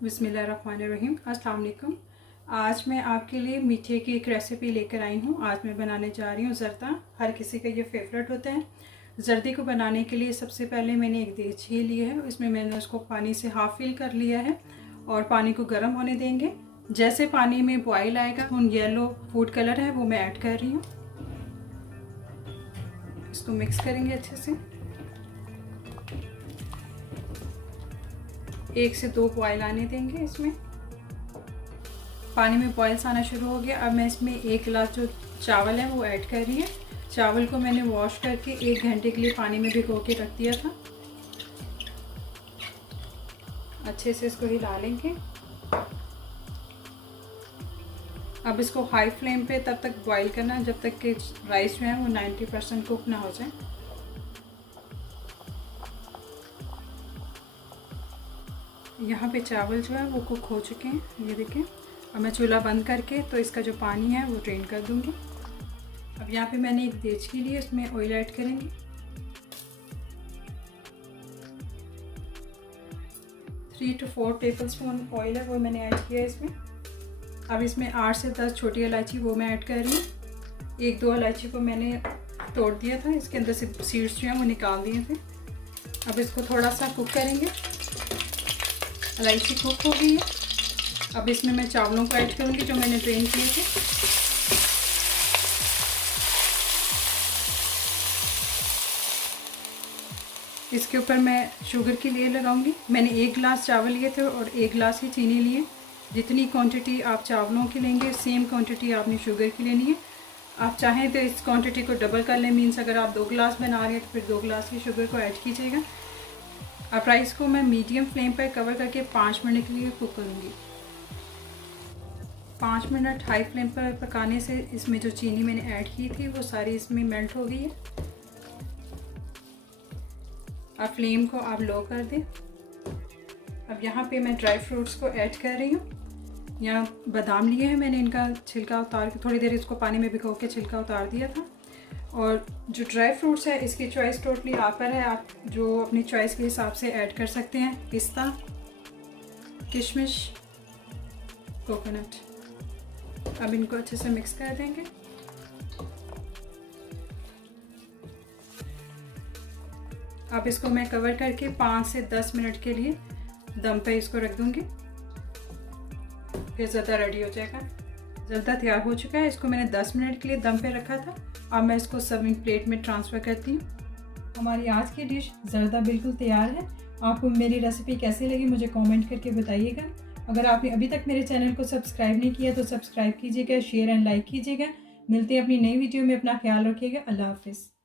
बिस्मिल्लाहिर्रहमानिर्रहीम। अस्सलाम वालेकुम। आज मैं आपके लिए मीठे की एक रेसिपी लेकर आई हूँ। आज मैं बनाने जा रही हूँ ज़र्दा। हर किसी का ये फेवरेट होता है। ज़र्दी को बनाने के लिए सबसे पहले मैंने एक देचकी ली है। इसमें मैंने उसको पानी से हाफ़ फिल कर लिया है और पानी को गर्म होने देंगे। जैसे पानी में बॉयल आएगा येलो फूड कलर है वो मैं ऐड कर रही हूँ। इसको मिक्स करेंगे अच्छे से। 1 से 2 बॉयल आने देंगे। इसमें पानी में बॉयल्स आना शुरू हो गया। अब मैं इसमें 1 गिलास जो चावल है वो ऐड कर रही है। चावल को मैंने वॉश करके 1 घंटे के लिए पानी में भिगो के रख दिया था। अच्छे से इसको हिला लेंगे। अब इसको हाई फ्लेम पे तब तक बॉईल करना है जब तक कि राइस जो है वो 90% कुक ना हो जाए। यहाँ पे चावल जो है वो कुक हो चुके हैं, ये देखें। अब मैं चूल्हा बंद करके तो इसका जो पानी है वो ड्रेन कर दूँगी। अब यहाँ पे मैंने एक देचकी ली है, इसमें ऑयल ऐड करेंगे। थ्री टू 4 टेबलस्पून ऑयल है वो मैंने ऐड किया है इसमें। अब इसमें 8 से 10 छोटी इलायची वो मैं ऐड कर रही हूँ। 1-2 इलायची को मैंने तोड़ दिया था, इसके अंदर से सीड्स जो हैं वो निकाल दिए थे। अब इसको थोड़ा सा कुक करेंगे। इलायची कुक हो गई है। अब इसमें मैं चावलों को ऐड करूँगी जो मैंने ड्रेन किए थे। इसके ऊपर मैं शुगर की लेयर लगाऊंगी। मैंने 1 गिलास चावल लिए थे और 1 गिलास ही चीनी लिए। जितनी क्वांटिटी आप चावलों की लेंगे सेम क्वांटिटी आपने शुगर की लेनी है। आप चाहें तो इस क्वांटिटी को डबल कर लें, मीन्स अगर आप 2 गिलास बना रहे हैं तो फिर 2 गिलास की शुगर को ऐड कीजिएगा। अब राइस को मैं मीडियम फ्लेम पर कवर करके 5 मिनट के लिए कुक करूँगी। 5 मिनट हाई फ्लेम पर पकाने से इसमें जो चीनी मैंने ऐड की थी वो सारी इसमें मेल्ट हो गई है। अब फ्लेम को आप लो कर दें। अब यहाँ पे मैं ड्राई फ्रूट्स को ऐड कर रही हूँ। यहाँ बादाम लिए हैं मैंने, इनका छिलका उतार के थोड़ी देर इसको पानी में भिगो के छिलका उतार दिया था। और जो ड्राई फ्रूट्स है इसकी चॉइस टोटली आप पर है, आप जो अपनी चॉइस के हिसाब से ऐड कर सकते हैं। पिस्ता, किशमिश, कोकोनट। अब इनको अच्छे से मिक्स कर देंगे। अब इसको मैं कवर करके 5 से 10 मिनट के लिए दम पे इसको रख दूंगी, फिर ज़्यादा रेडी हो जाएगा। ज़्यादा तैयार हो चुका है। इसको मैंने 10 मिनट के लिए दम पे रखा था। अब मैं इसको सर्विंग प्लेट में ट्रांसफ़र करती हूँ। हमारी आज की डिश ज़र्दा बिल्कुल तैयार है। आपको मेरी रेसिपी कैसी लगी मुझे कमेंट करके बताइएगा। अगर आपने अभी तक मेरे चैनल को सब्सक्राइब नहीं किया तो सब्सक्राइब कीजिएगा, शेयर एंड लाइक कीजिएगा। मिलते हैं अपनी नई वीडियो में। अपना ख्याल रखिएगा। अल्लाह हाफिज़।